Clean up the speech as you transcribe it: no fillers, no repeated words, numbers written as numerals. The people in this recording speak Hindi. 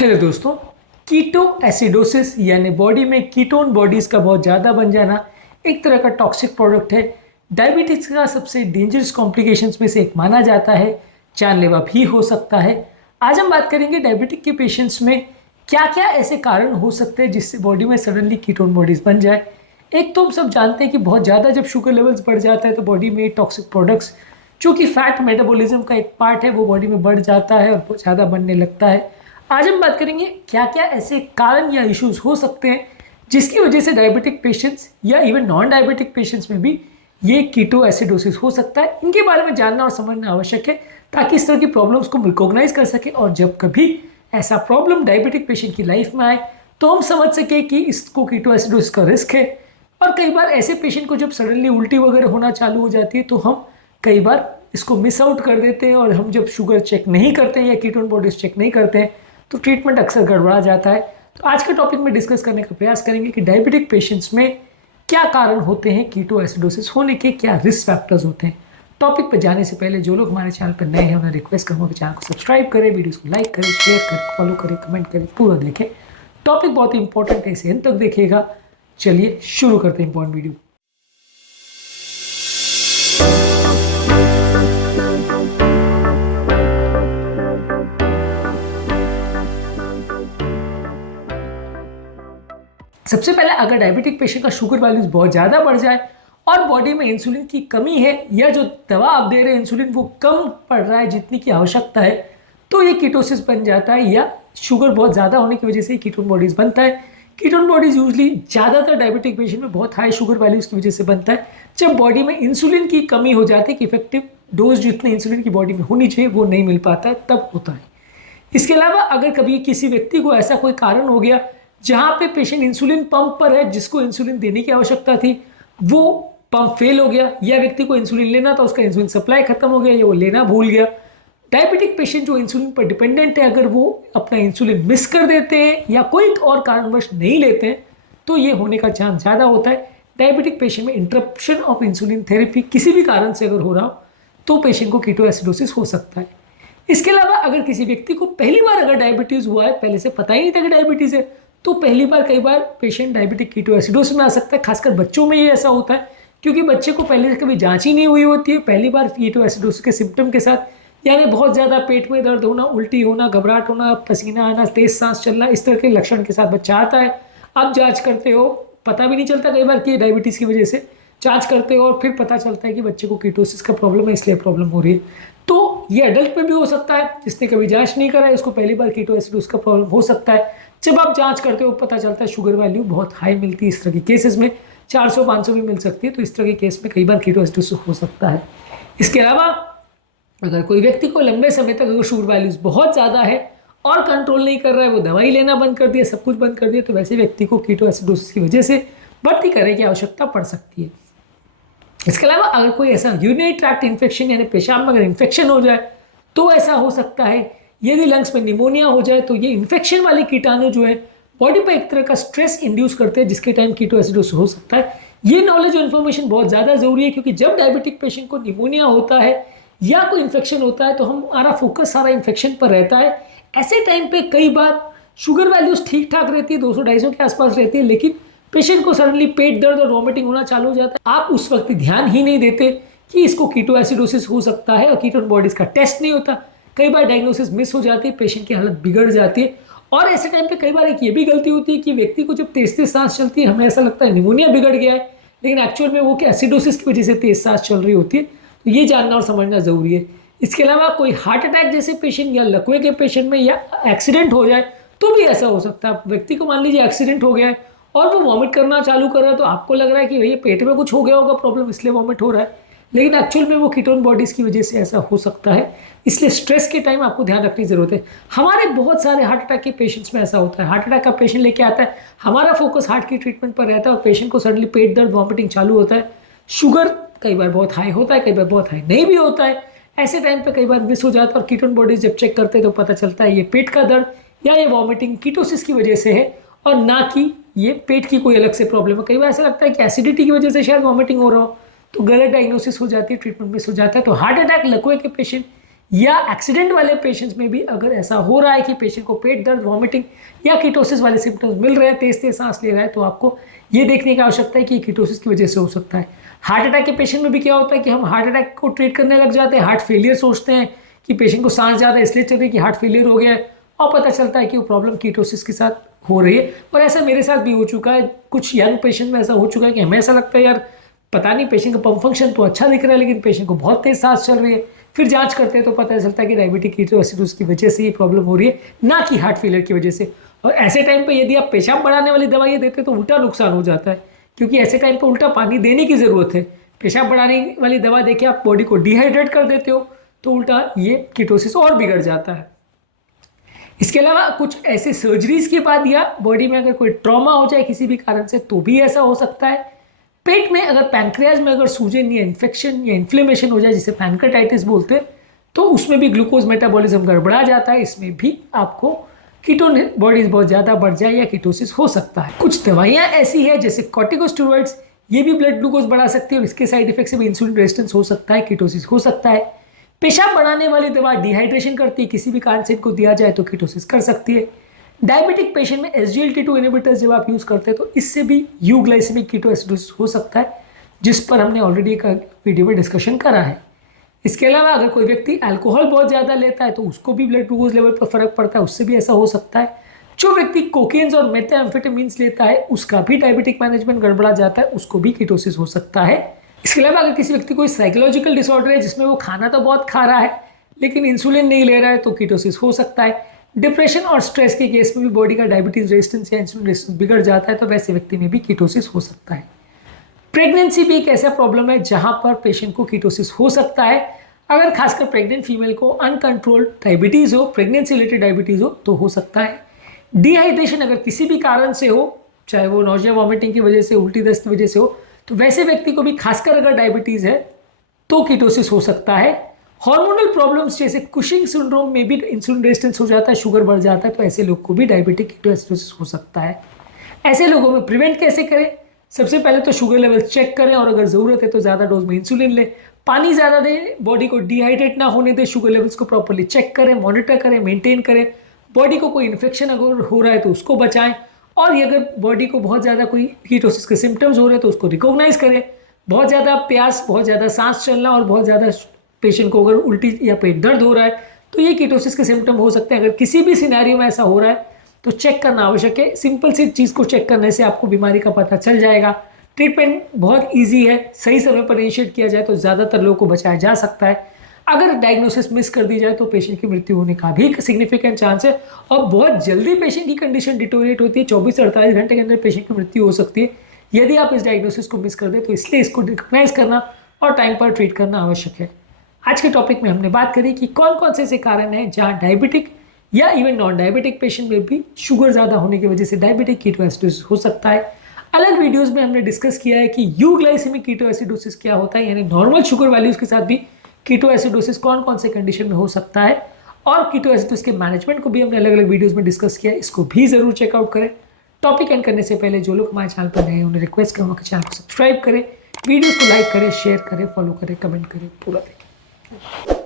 हेलो दोस्तों। कीटो एसिडोसिस यानी बॉडी में कीटोन बॉडीज का बहुत ज़्यादा बन जाना एक तरह का टॉक्सिक प्रोडक्ट है। डायबिटीज का सबसे डेंजरस कॉम्प्लिकेशंस में से एक माना जाता है, जानलेवा भी हो सकता है। आज हम बात करेंगे डायबिटिक के पेशेंट्स में क्या क्या ऐसे कारण हो सकते हैं जिससे बॉडी में सडनली कीटोन बॉडीज बन जाए। एक तो हम सब जानते हैं कि बहुत ज़्यादा जब शुगर लेवल्स बढ़ जाता है तो बॉडी में टॉक्सिक प्रोडक्ट्स जो कि फैट मेटाबॉलिज्म का एक पार्ट है वो बॉडी में बढ़ जाता है और बहुत ज़्यादा बनने लगता है। आज हम बात करेंगे क्या क्या ऐसे कारण या इश्यूज हो सकते हैं जिसकी वजह से डायबिटिक पेशेंट्स या इवन नॉन डायबिटिक पेशेंट्स में भी ये कीटो एसिडोसिस हो सकता है। इनके बारे में जानना और समझना आवश्यक है ताकि इस तरह की प्रॉब्लम्स को रिकॉग्नाइज कर सके और जब कभी ऐसा प्रॉब्लम डायबिटिक पेशेंट की लाइफ में आए तो हम समझ सके कि इसको कीटो एसिडोसिस का रिस्क है। और कई बार ऐसे पेशेंट को जब सडनली उल्टी वगैरह होना चालू हो जाती है तो हम कई बार इसको मिस आउट कर देते हैं और हम जब शुगर चेक नहीं करते हैं या कीटोन बॉडीज चेक नहीं करते हैं तो ट्रीटमेंट अक्सर गड़बड़ा जाता है। तो आज के टॉपिक में डिस्कस करने का प्रयास करेंगे कि डायबिटिक पेशेंट्स में क्या कारण होते हैं, कीटो एसिडोसिस होने के क्या रिस्क फैक्टर्स होते हैं। टॉपिक पर जाने से पहले जो लोग हमारे चैनल पर नए हैं उन्हें रिक्वेस्ट करूँगा कि चैनल को सब्सक्राइब करें, वीडियोस को लाइक करें, शेयर करें, फॉलो करें, कमेंट करें, पूरा देखें। टॉपिक बहुत ही इंपॉर्टेंट है, इसे अंत तक देखिएगा। चलिए शुरू करते हैं इंपॉर्टेंट वीडियो। सबसे पहले अगर डायबिटिक पेशेंट का शुगर वैल्यूज बहुत ज़्यादा बढ़ जाए और बॉडी में इंसुलिन की कमी है या जो दवा आप दे रहे हैं इंसुलिन वो कम पड़ रहा है जितनी की आवश्यकता है तो ये कीटोसिस बन जाता है या शुगर बहुत ज़्यादा होने की वजह से कीटोन बॉडीज बनता है। कीटोन बॉडीज यूजली ज़्यादातर डायबिटिक पेशेंट में बहुत हाई शुगर वैल्यूज की वजह से बनता है जब बॉडी में इंसुलिन की कमी हो जाती है कि इफेक्टिव डोज जितने इंसुलिन की बॉडी में होनी चाहिए वो नहीं मिल पाता है, तब होता है। इसके अलावा अगर कभी किसी व्यक्ति को ऐसा कोई कारण हो गया जहां पे पेशेंट इंसुलिन पंप पर है, जिसको इंसुलिन देने की आवश्यकता थी वो पंप फेल हो गया या व्यक्ति को इंसुलिन लेना था उसका इंसुलिन सप्लाई खत्म हो गया या वो लेना भूल गया। डायबिटिक पेशेंट जो इंसुलिन पर डिपेंडेंट है अगर वो अपना इंसुलिन मिस कर देते हैं या कोई और कारणवश नहीं लेते हैं तो ये होने का चांस ज़्यादा होता है। डायबिटिक पेशेंट में इंटरप्शन ऑफ इंसुलिन थेरेपी किसी भी कारण से अगर हो रहा हो तो पेशेंट को कीटो एसिडोसिस हो सकता है। इसके अलावा अगर किसी व्यक्ति को पहली बार अगर डायबिटीज़ हुआ है, पहले से पता ही नहीं था कि डायबिटीज़ है, तो पहली बार कई बार पेशेंट डायबिटिक कीटो एसिडोसिस में आ सकता है। खासकर बच्चों में ये ऐसा होता है क्योंकि बच्चे को पहले से कभी जांच ही नहीं हुई होती है। पहली बार कीटो एसिडोसिस के सिम्टम के साथ यानी बहुत ज़्यादा पेट में दर्द होना, उल्टी होना, घबराहट होना, पसीना आना, तेज सांस चलना, इस तरह के लक्षण के साथ बच्चा आता है। आप जाँच करते हो, पता भी नहीं चलता कई बार कि डायबिटीज़ की वजह से जाँच करते हो और फिर पता चलता है कि बच्चे को कीटोसिस का प्रॉब्लम है इसलिए प्रॉब्लम हो रही है। तो ये एडल्ट में भी हो सकता है, जिसने कभी जांच नहीं करा है उसको पहली बार कीटो एसिडोसिस का प्रॉब्लम हो सकता है। जब आप जांच करते हो पता चलता है शुगर वैल्यू बहुत हाई मिलती है, इस तरह के केसेस में 400-500 भी मिल सकती है, तो इस तरह के केस में कई बार कीटो एसिडोसिस हो सकता है। इसके अलावा अगर कोई व्यक्ति को लंबे समय तक अगर शुगर वैल्यूज बहुत ज़्यादा है और कंट्रोल नहीं कर रहा है, वो दवाई लेना बंद कर दिया, सब कुछ बंद कर दिया, तो वैसे व्यक्ति को कीटो एसिडोसिस की वजह से भर्ती करने की आवश्यकता पड़ सकती है। इसके अलावा अगर कोई ऐसा यूरिनरी ट्रैक्ट इन्फेक्शन यानी पेशाब में अगर इन्फेक्शन हो जाए तो ऐसा हो सकता है। यदि लंग्स में निमोनिया हो जाए तो ये इन्फेक्शन वाले कीटाणु जो है बॉडी पर एक तरह का स्ट्रेस इंड्यूस करते हैं जिसके टाइम कीटो एसिडोसिस हो सकता है। ये नॉलेज और इन्फॉर्मेशन बहुत ज़्यादा जरूरी है क्योंकि जब डायबिटिक पेशेंट को निमोनिया होता है या कोई इन्फेक्शन होता है तो हमारा फोकस सारा इन्फेक्शन पर रहता है। ऐसे टाइम पे कई बार शुगर वैल्यूज ठीक ठाक रहती है, 200-250 के आसपास रहती है, लेकिन पेशेंट को सडनली पेट दर्द और वॉमिटिंग होना चालू हो जाता है। आप उस वक्त ध्यान ही नहीं देते कि इसको कीटो एसिडोसिस हो सकता है और कीटोन बॉडीज का टेस्ट नहीं होता। कई बार डायग्नोसिस मिस हो जाती है, पेशेंट की हालत बिगड़ जाती है। और ऐसे टाइम पे कई बार एक ये भी गलती होती है कि व्यक्ति को जब तेज तेज सांस चलती है हमें ऐसा लगता है निमोनिया बिगड़ गया है, लेकिन एक्चुअल में वो कि एसिडोसिस की वजह से तेज सांस चल रही होती है। तो ये जानना और समझना जरूरी है। इसके अलावा कोई हार्ट अटैक जैसे पेशेंट या लकवे के पेशेंट में या एक्सीडेंट हो जाए तो भी ऐसा हो सकता है। व्यक्ति को मान लीजिए एक्सीडेंट हो गया है और वो वॉमिट करना चालू कर रहा है तो आपको लग रहा है कि भैया पेट में कुछ हो गया होगा प्रॉब्लम इसलिए वॉमिट हो रहा है, लेकिन एक्चुअल में वो कीटोन बॉडीज की वजह से ऐसा हो सकता है। इसलिए स्ट्रेस के टाइम आपको ध्यान रखने की जरूरत है। हमारे बहुत सारे हार्ट अटैक के पेशेंट्स में ऐसा होता है, हार्ट अटैक का पेशेंट लेके आता है, हमारा फोकस हार्ट की ट्रीटमेंट पर रहता है और पेशेंट को सडनली पेट दर्द वॉमिटिंग चालू होता है। शुगर कई बार बहुत हाई होता है, कई बार बहुत हाई नहीं भी होता है। ऐसे टाइम पे कई बार मिस हो जाता है और कीटोन बॉडीज जब चेक करते हैं तो पता चलता है ये पेट का दर्द या ये वॉमिटिंग कीटोसिस की वजह से है और ना कि ये पेट की कोई अलग से प्रॉब्लम है। कई बार ऐसा लगता है कि एसिडिटी की वजह से शायद वॉमिटिंग हो रहा हो, तो गलत डायग्नोसिस हो जाती है, ट्रीटमेंट मिस हो जाता है। तो हार्ट अटैक, लकवे के पेशेंट या एक्सीडेंट वाले पेशेंट्स में भी अगर ऐसा हो रहा है कि पेशेंट को पेट दर्द, वॉमिटिंग या कीटोसिस वाले सिम्टम्स मिल रहे हैं, तेज तेज सांस ले रहा है, तो आपको ये देखने की आवश्यकता है कि कीटोसिस की वजह से हो सकता है। हार्ट अटैक के पेशेंट में भी क्या होता है कि हम हार्ट अटैक को ट्रीट करने लग जाते हैं, हार्ट फेलियर सोचते हैं कि पेशेंट को सांस ज़्यादा इसलिए चल रही है कि हार्ट फेलियर हो गया है, और पता चलता है कि वो प्रॉब्लम कीटोसिस के साथ हो रही है। और ऐसा मेरे साथ भी हो चुका है, कुछ यंग पेशेंट में ऐसा हो चुका है कि हमें ऐसा लगता है यार पता नहीं पेशेंट का पंप फंक्शन तो अच्छा दिख रहा है लेकिन पेशेंट को बहुत तेज सांस चल रही है। फिर जांच करते हैं तो पता चलता है कि डायबिटिक कीटोएसिडोसिस की वजह से ये प्रॉब्लम हो रही है, ना कि हार्ट फेलियर की वजह से। और ऐसे टाइम पे यदि आप पेशाब बढ़ाने वाली दवाइयाँ देते हैं तो उल्टा नुकसान हो जाता है, क्योंकि ऐसे टाइम पे उल्टा पानी देने की ज़रूरत है। पेशाब बढ़ाने वाली दवा देके आप बॉडी को डिहाइड्रेट कर देते हो तो उल्टा ये कीटोसिस और बिगड़ जाता है। इसके अलावा कुछ ऐसे सर्जरीज के बाद या बॉडी में अगर कोई ट्रॉमा हो जाए किसी भी कारण से तो भी ऐसा हो सकता है। पेट में अगर पैनक्रियाज में अगर सूजन या इन्फेक्शन या इन्फ्लेमेशन हो जाए जिसे पैनक्रेटाइटिस बोलते हैं, तो उसमें भी ग्लूकोज मेटाबॉलिज्म गड़बड़ा जाता है, इसमें भी आपको कीटोन बॉडीज बहुत ज़्यादा बढ़ जाए या कीटोसिस हो सकता है। कुछ दवाइयाँ ऐसी है जैसे कॉर्टिकोस्टेरॉइड्स, ये भी ब्लड ग्लूकोज बढ़ा सकती है और इसके साइड इफेक्ट से भी इंसुलिन रेजिस्टेंस हो सकता है, कीटोसिस हो सकता है। पेशाब बढ़ाने वाली दवा डिहाइड्रेशन करती है, किसी भी कारण से इनको दिया जाए तो कीटोसिस कर सकती है। डायबिटिक पेशेंट में SGLT2 इनहिबिटर्स जब आप यूज़ करते हैं तो इससे भी यूग्लाइसेमिक कीटोएसिडोसिस हो सकता है, जिस पर हमने ऑलरेडी एक वीडियो में डिस्कशन करा है। इसके अलावा अगर कोई व्यक्ति अल्कोहल बहुत ज़्यादा लेता है तो उसको भी ब्लड ग्लूकोज लेवल पर फर्क पड़ता है, उससे भी ऐसा हो सकता है। जो व्यक्ति कोकेन्स और मेथाम्फेटामिन्स लेता है उसका भी डायबिटिक मैनेजमेंट गड़बड़ा जाता है, उसको भी कीटोसिस हो सकता है। इसके अलावा अगर किसी व्यक्ति को साइकोलॉजिकल डिसऑर्डर है जिसमें वो खाना तो बहुत खा रहा है लेकिन इंसुलिन नहीं ले रहा है तो कीटोसिस हो सकता है। डिप्रेशन और स्ट्रेस के केस में भी बॉडी का डायबिटीज रेजिस्टेंस या इंसुलिन रेजिस्टेंस बिगड़ जाता है तो वैसे व्यक्ति में भी कीटोसिस हो सकता है। प्रेगनेंसी भी एक ऐसा प्रॉब्लम है जहां पर पेशेंट को कीटोसिस हो सकता है। अगर खासकर प्रेग्नेंट फीमेल को अनकंट्रोल्ड डायबिटीज़ हो, प्रेगनेंसी रिलेटेड डायबिटीज़ हो तो हो सकता है। डिहाइड्रेशन अगर किसी भी कारण से हो, चाहे वो नौजिया वॉमिटिंग की वजह से, उल्टी दस्त की वजह से हो, तो वैसे व्यक्ति को भी खासकर अगर डायबिटीज़ है तो कीटोसिस हो सकता है। हार्मोनल प्रॉब्लम्स जैसे कुशिंग सिंड्रोम में भी इंसुलिन रेजिस्टेंस हो जाता है, शुगर बढ़ जाता है, तो ऐसे लोग को भी डायबिटिक कीटोएसिडोसिस हो सकता है। ऐसे लोगों में प्रिवेंट कैसे करें? सबसे पहले तो शुगर लेवल चेक करें और अगर ज़रूरत है तो ज़्यादा डोज में इंसुलिन लें। पानी ज़्यादा दें, बॉडी को डिहाइड्रेट ना होने दें, शुगर लेवल्स को प्रॉपर्ली चेक करें, मॉनिटर करें, मेंटेन करें। बॉडी को कोई इन्फेक्शन अगर हो रहा है तो उसको बचाएं, और ये अगर बॉडी को बहुत ज़्यादा कोई कीटोसिस के सिम्टम्स हो रहे हैं तो उसको रिकॉग्नाइज करें। बहुत ज़्यादा प्यास, बहुत ज़्यादा सांस चलना और बहुत ज़्यादा पेशेंट को अगर उल्टी या पेट दर्द हो रहा है तो ये कीटोसिस के सिम्टम हो सकते हैं। अगर किसी भी सिनेरियो में ऐसा हो रहा है तो चेक करना आवश्यक है। सिंपल सी चीज़ को चेक करने से आपको बीमारी का पता चल जाएगा। ट्रीटमेंट बहुत इजी है, सही समय पर इनिशिएट किया जाए तो ज़्यादातर लोगों को बचाया जा सकता है। अगर डायग्नोसिस मिस कर दी जाए तो पेशेंट की मृत्यु होने का भी सिग्निफिकेंट चांस है, और बहुत जल्दी पेशेंट की कंडीशन डिटोरिएट होती है। 24 से 48 घंटे के अंदर पेशेंट की मृत्यु हो सकती है यदि आप इस डायग्नोसिस को मिस कर दें। तो इसलिए इसको रिकग्नाइज करना और टाइम पर ट्रीट करना आवश्यक है। आज के टॉपिक में हमने बात करी कि कौन कौन से ऐसे कारण हैं जहाँ डायबिटिक या इवन नॉन डायबिटिक पेशेंट में भी शुगर ज़्यादा होने की वजह से डायबिटिक कीटोएसिडोसिस हो सकता है। अलग वीडियोस में हमने डिस्कस किया है कि यूग्लाइसेमिक कीटोएसिडोसिस क्या होता है, यानी नॉर्मल शुगर वैल्यूज के साथ भी कीटोएसिडोसिस कौन कौन से कंडीशन में हो सकता है, और कीटोएसिडोसिस के मैनेजमेंट को भी हमने अलग अलग वीडियोस में डिस्कस किया है। इसको भी जरूर चेकआउट करें। टॉपिक एंड करने से पहले जो लोग हमारे चैनल पर नए हैं उन्हें रिक्वेस्ट करूँगा कि चैनल को सब्सक्राइब करें, वीडियोस को लाइक करें, शेयर करें, फॉलो करें, कमेंट करें, पूरा देखें।